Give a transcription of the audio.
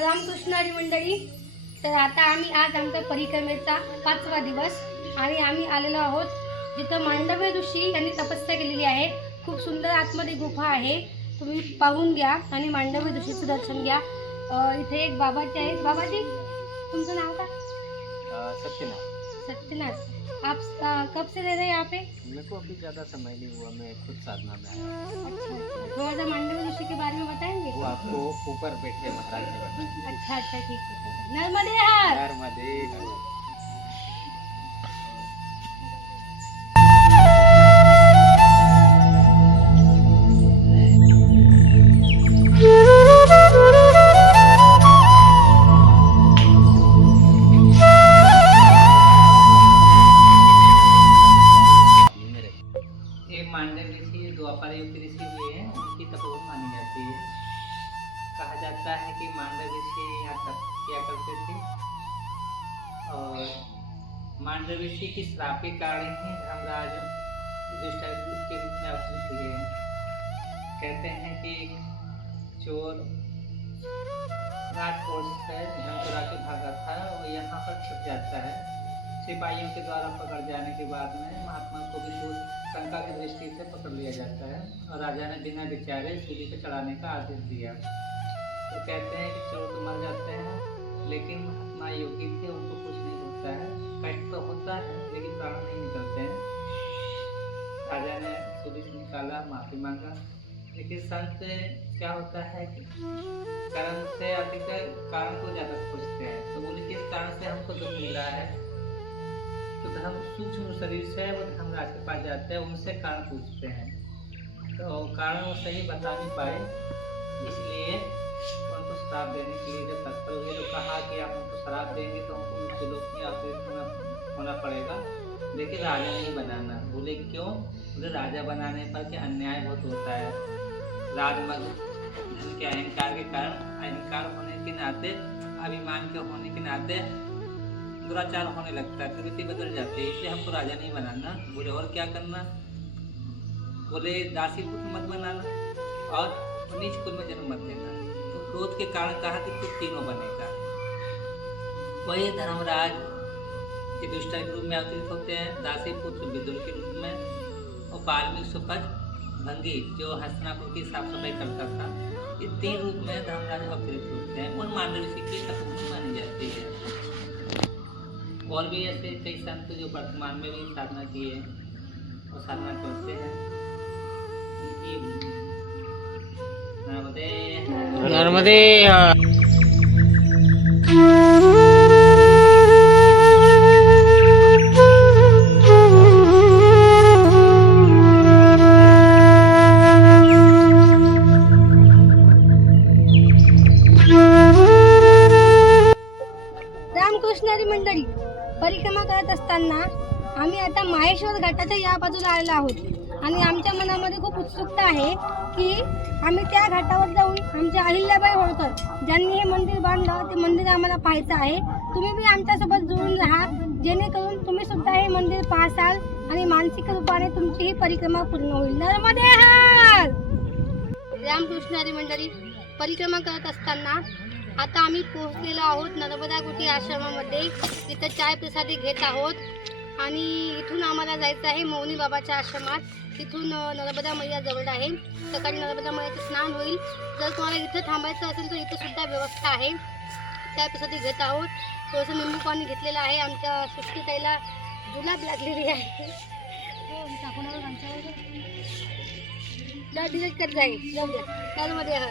रामकृष्णारी मंडळी तर आता आम्ही आज आमच्या परिक्रमेचा पाचवा दिवस आणि आम्ही आलेलो आहोत जिथं मांडव्य ऋषी यांनी तपस्या केलेली आहे. खूप सुंदर आतमध्ये गुफा आहे. तुम्ही पाहून घ्या आणि मांडव्य ऋषीचं दर्शन घ्या. इथे एक बाबाजी आहेत. बाबाजी तुमचं नाव का सत्यनाथ सत्यनाथ आप कब से रह रहे हैं यहाँ पे? मेरे को अभी ज़्यादा समय नहीं हुआ मैं खुद साधना में आया। अच्छा अच्छा। थोड़ा सा मांडव्य ऋषि के बारे में बताएँगे? वो आपको ऊपर बैठे महाराज अच्छा अच्छा ठीक है नर्मदे नर्मदे द्वापर युग ऋषि हुए हैं, उनकी तपोवन मानी जाती है। कहा जाता है कि मांडव ऋषि यहाँ तप किया करते थे। और मांडव ऋषि की श्राप कारण ही धर्मराज के रूप में अवतरित हुए हैं। कहते हैं कि चोर राजकोट से चुरा के भागा था और यहाँ पर छुप जाता है। सिपाहियों के द्वारा पकड़ जाने के बाद में महात्मा को सूद शंका की दृष्टि से पकड़ लिया जाता है और राजा ने बिना विचारे सूली पे चढ़ाने का आदेश दिया। तो कहते हैं कि चोर तो मर जाते हैं, लेकिन महात्मा योगी थे, उनको कुछ नहीं होता है। कष्ट तो होता है, लेकिन प्राण नहीं निकलते हैं। राजा ने सूर्य से निकाला, माफ़ी मांगा। लेकिन संत क्या होता है कि कर्म से अधिक कारण को ज़्यादा खोजते हैं। तो बोले किस कारण से हमको दुख मिला है? तो धर्म सूक्ष्म शरीर से वो धर्मराज के पास जाते हैं, उनसे कारण पूछते हैं। तो कारण वो सही बता नहीं पाए, इसलिए उनको श्राप देने के लिए जब तत्पर हुए तो कहा कि आप उनको शराब देंगे तो हमको लोक में अवतरित होना पड़ेगा। लेकिन राजा नहीं बनाना। बोले, क्यों? बोले, राजा बनाने पर क्या अन्याय बहुत होता है? राजमग के अहंकार के कारण, अहंकार होने के नाते, अभिमान के होने के नाते दुराचार होने लगता है प्रवृत्ति बदल जाती है। इसलिए हमको राजा नहीं बनाना, बोले, और क्या करना? बोले, दासी पुत्र मत बनाना और नीच कुल में जन्म मत देना तो क्रोध के कारण कहा कि तू तीनों बनेगा। वही धर्मराज के दुष्टा के रूप में अवतरित होते हैं, दासी पुत्र विदुर के रूप में, और बाल्मीकि सुपज भंगी, जो हस्तिनापुर की साफ़ सफ़ाई करता था। ये तीन रूप में धर्मराज अवतरित होते हैं। उन मानव ऋषि की तपस्या मानी और भी ऐसे कई संत जो वर्तमान में भी साधना किए हैं और साधना करते हैं। उनकी नर्मदे नर्मदे रामकृष्णारी मंडळी परिक्रमा करत असताना आम्ही आता माहेश्वर घाटाच्या या बाजूला आलेलो आहोत. आणि आमच्या मनामध्ये खूप उत्सुकता आहे की आम्ही त्या घाटावर जाऊन आमच्या अहिल्याबाई होळकर ज्यांनी हे मंदिर बांधलं ते मंदिर आम्हाला पाहायचं आहे. तुम्ही बी आमच्यासोबत जुळून राहा. जेणेकरून तुम्ही सुद्धा हे मंदिर पाहसाल आणि मानसिक रूपाने तुमची ही परिक्रमा पूर्ण होईल. नर्मदे रामकृष्ण रामकृष्णारी मंडळी परिक्रमा करत असताना आता आम्ही पोहोचलेलो आहोत नर्मदा कुटी आश्रमामध्ये. इथं चाय प्रसादी घेत आहोत. आणि इथून आम्हाला जायचं आहे मौनी बाबाच्या आश्रमात. इथून नर्मदा मैया जवळ आहे. सकाळी नर्मदा मैयाचं स्नान होईल. जर तुम्हाला इथं थांबायचं असेल तर इथं सुद्धा व्यवस्था आहे. चाय प्रसादी घेत आहोत. थोडंसं निंबू पाणी घेतलेलं आहे. आमच्या सृष्टीताईला जुलाब लागलेली आहे. हो, डिलीट करत आहे जाऊ त्यामध्ये हर